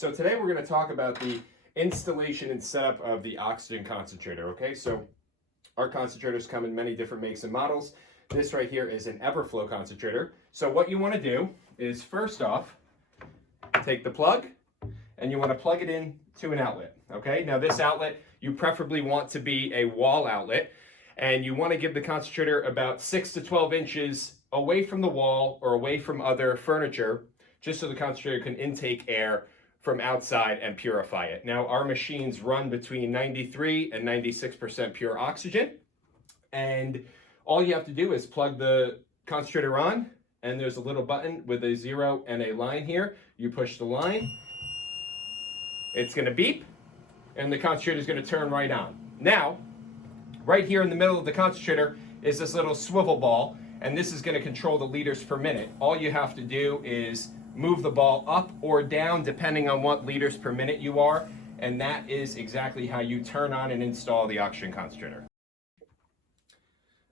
So today we're going to talk about the installation and setup of the oxygen concentrator, okay? So our concentrators come in many different makes and models. This right here is an Everflow concentrator. So what you want to do is first off, take the plug and you want to plug it in to an outlet, okay? Now this outlet, you preferably want to be a wall outlet, and you want to give the concentrator about 6 to 12 inches away from the wall or away from other furniture, just so the concentrator can intake air from outside and purify it. Now our machines run between 93 and 96% pure oxygen, and all you have to do is plug the concentrator on, and there's a little button with a 0 and a line here. You push the line, it's going to beep, and the concentrator is going to turn right on. Now, right here in the middle of the concentrator is this little swivel ball, and this is going to control the liters per minute. All you have to do is move the ball up or down depending on what liters per minute you are, and that is exactly how you turn on and install the oxygen concentrator.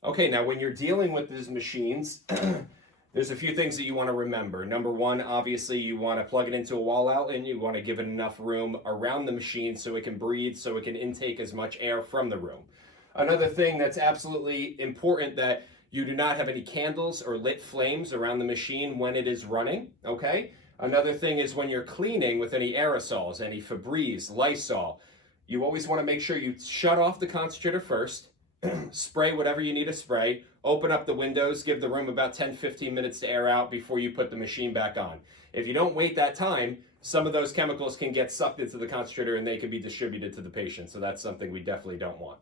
Okay, now when you're dealing with these machines, there's a few things that you want to remember. Number one, obviously you want to plug it into a wall outlet, and you want to give it enough room around the machine so it can breathe, so it can intake as much air from the room. Another thing that's absolutely important, that you do not have any candles or lit flames around the machine when it is running, okay? Another thing is when you're cleaning with any aerosols, any Febreze, Lysol, you always want to make sure you shut off the concentrator first, spray whatever you need to spray, open up the windows, give the room about 10-15 minutes to air out before you put the machine back on. If you don't wait that time, some of those chemicals can get sucked into the concentrator and they can be distributed to the patient, so that's something we definitely don't want.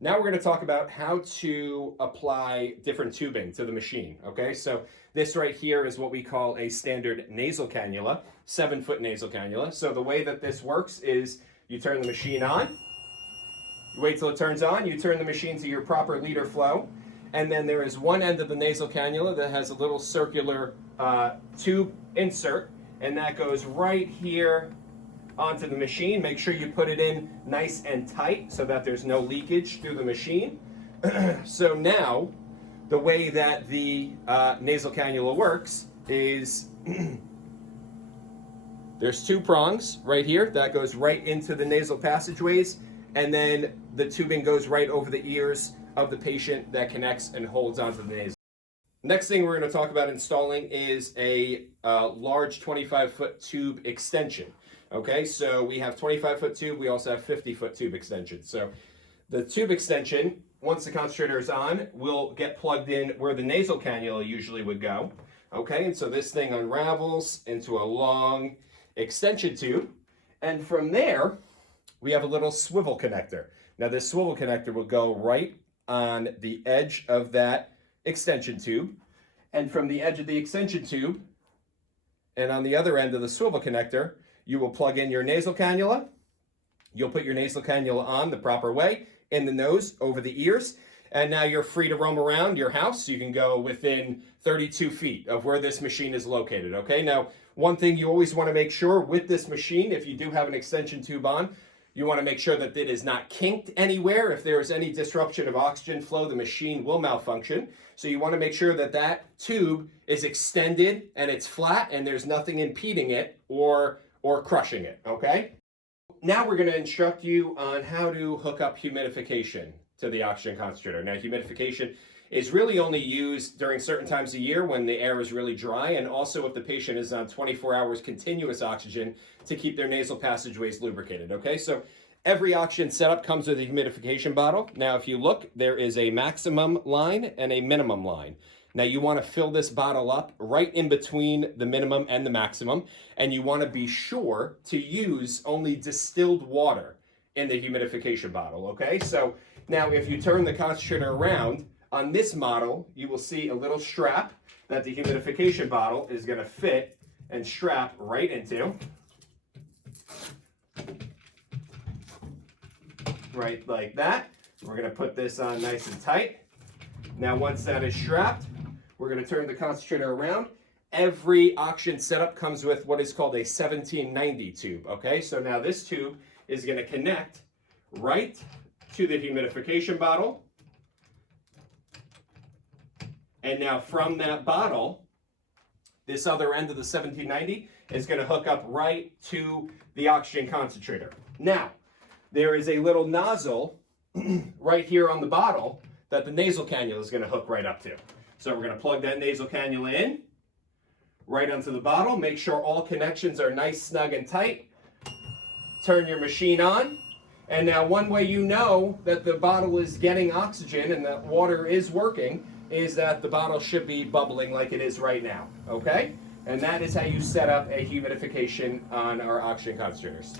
Now we're going to talk about how to apply different tubing to the machine, okay? So this right here is what we call a standard nasal cannula, 7-foot nasal cannula. So the way that this works is you turn the machine on, you wait till it turns on, you turn the machine to your proper liter flow, and then there is one end of the nasal cannula that has a little circular tube insert, and that goes right here onto the machine. Make sure you put it in nice and tight so that there's no leakage through the machine. So now, the way that the nasal cannula works is there's two prongs right here that goes right into the nasal passageways, and then the tubing goes right over the ears of the patient that connects and holds onto the nasal. Next thing we're going to talk about installing is a large 25-foot tube extension. Okay, so we have 25-foot tube, we also have 50-foot tube extension. So the tube extension, once the concentrator is on, will get plugged in where the nasal cannula usually would go. Okay, and so this thing unravels into a long extension tube, and from there, we have a little swivel connector. Now this swivel connector will go right on the edge of that extension tube, and from the edge of the extension tube, and on the other end of the swivel connector, you will plug in your nasal cannula. You'll put your nasal cannula on the proper way, in the nose, over the ears, and now you're free to roam around your house. You can go within 32 feet of where this machine is located, okay? Now, one thing you always want to make sure with this machine, if you do have an extension tube on, you want to make sure that it is not kinked anywhere. If there is any disruption of oxygen flow, the machine will malfunction. So you want to make sure that that tube is extended and it's flat and there's nothing impeding it or crushing it, okay? Now we're going to instruct you on how to hook up humidification to the oxygen concentrator. Now humidification is really only used during certain times of year when the air is really dry, and also if the patient is on 24 hours continuous oxygen to keep their nasal passageways lubricated, okay? So every oxygen setup comes with a humidification bottle. Now if you look, there is a maximum line and a minimum line. Now you want to fill this bottle up right in between the minimum and the maximum, and you want to be sure to use only distilled water in the humidification bottle, okay? So now if you turn the concentrator around, on this model, you will see a little strap that the humidification bottle is going to fit and strap right into. Right like that. We're going to put this on nice and tight. Now once that is strapped, we're going to turn the concentrator around. Every oxygen setup comes with what is called a 1790 tube, okay? So now this tube is going to connect right to the humidification bottle. And now from that bottle, This other end of the 1790 is going to hook up right to the oxygen concentrator. Now, there is a little nozzle right here on the bottle that the nasal cannula is going to hook right up to. So we're going to plug that nasal cannula in right onto the bottle. Make sure all connections are nice, snug, and tight. Turn your machine on. And now one way you know that the bottle is getting oxygen and that water is working is that the bottle should be bubbling like it is right now, okay? And that is how you set up a humidification on our oxygen concentrators.